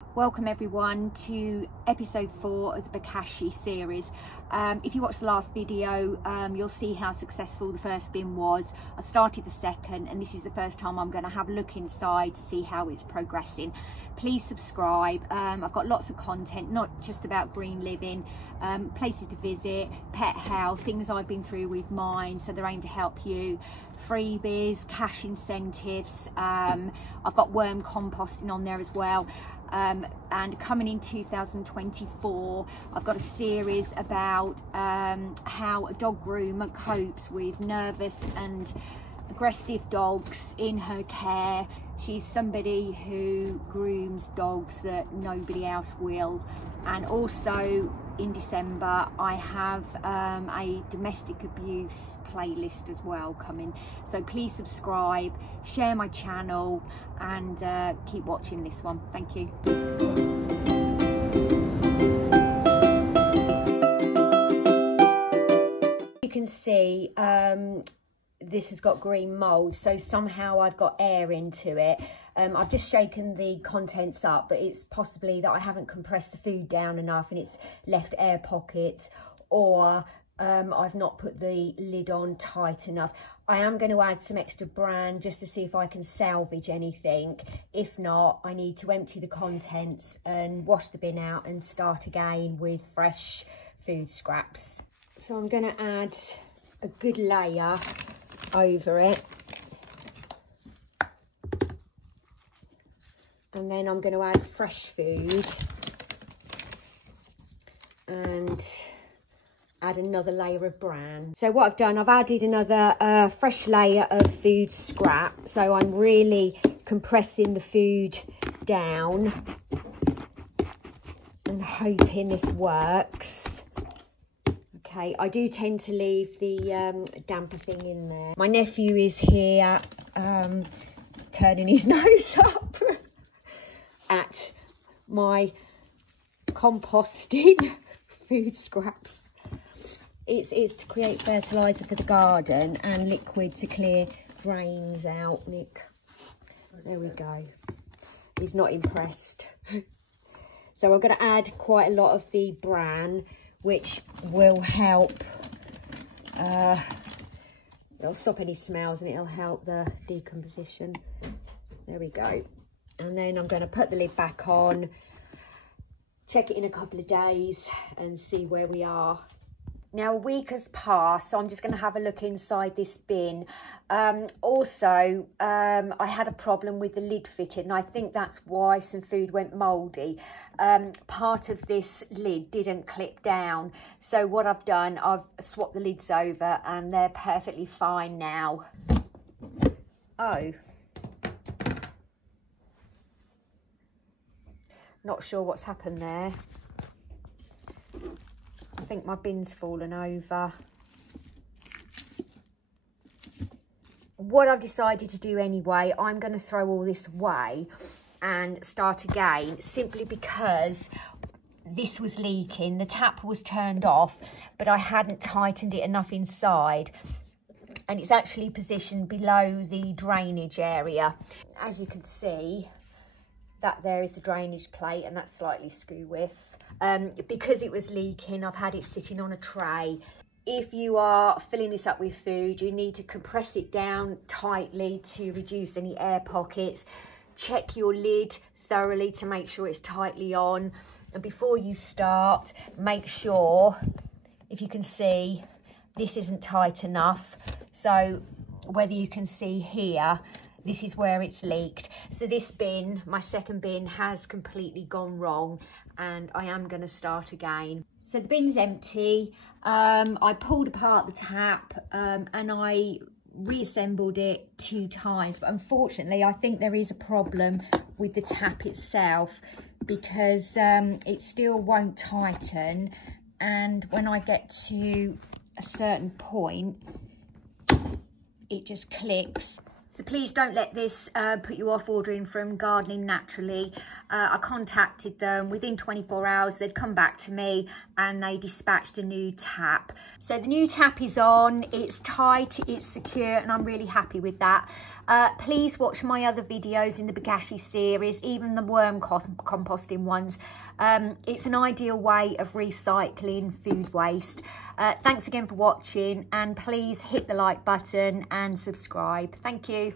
Welcome everyone to episode 4 of the Bokashi series. If you watched the last video, you'll see how successful the first bin was. I started the second, and this is the first time I'm going to have a look inside to see how it's progressing. Please subscribe. I've got lots of content, not just about green living, places to visit, pet health, things I've been through with mine, so they're aimed to help you. Freebies, cash incentives. I've got worm composting on there as well. And coming in 2024, I've got a series about how a dog groomer copes with nervous and aggressive dogs in her care. She's somebody who grooms dogs that nobody else will. And also in December, I have a domestic abuse playlist as well coming. So please subscribe, share my channel, and keep watching this one. Thank you. You can see this has got green mould, so somehow I've got air into it. I've just shaken the contents up, but it's possibly that I haven't compressed the food down enough and it's left air pockets, or I've not put the lid on tight enough. I am going to add some extra bran just to see if I can salvage anything. If not, I need to empty the contents and wash the bin out and start again with fresh food scraps. So I'm going to add a good layer over it, and then I'm going to add fresh food and add another layer of bran. So what I've done, I've added another fresh layer of food scrap, so I'm really compressing the food down and hoping this works. Okay, I do tend to leave the damper thing in there. My nephew is here turning his nose up at my composting food scraps. It's to create fertiliser for the garden and liquid to clear drains out, Nick. There we go. He's not impressed. So I'm going to add quite a lot of the bran, which will help, it'll stop any smells and it'll help the decomposition. There we go. And then I'm going to put the lid back on, check it in a couple of days and see where we are. Now a week has passed, so I'm just going to have a look inside this bin. Also, I had a problem with the lid fitted, and I think that's why some food went mouldy. Part of this lid didn't clip down, so what I've done, I've swapped the lids over and they're perfectly fine now. Oh. Not sure what's happened there. I think my bin's fallen over. What I've decided to do anyway, I'm going to throw all this away and start again, simply because this was leaking. The tap was turned off, but I hadn't tightened it enough inside, and it's actually positioned below the drainage area. As you can see, that there is the drainage plate, and that's slightly skew width. Because it was leaking, I've had it sitting on a tray. If you are filling this up with food, you need to compress it down tightly to reduce any air pockets. Check your lid thoroughly to make sure it's tightly on. And before you start, make sure, if you can see, this isn't tight enough. So whether you can see here, this is where it's leaked. So this bin, my second bin, has completely gone wrong, and I am going to start again. So the bin's empty. I pulled apart the tap and I reassembled it 2 times, but unfortunately I think there is a problem with the tap itself, because it still won't tighten, and when I get to a certain point it just clicks. So please don't let this put you off ordering from Gardening Naturally. I contacted them within 24 hours. They'd come back to me and they dispatched a new tap. So the new tap is on, it's tight, it's secure, and I'm really happy with that. Please watch my other videos in the Bokashi series, even the worm composting ones. It's an ideal way of recycling food waste. Thanks again for watching, and please hit the like button and subscribe. Thank you.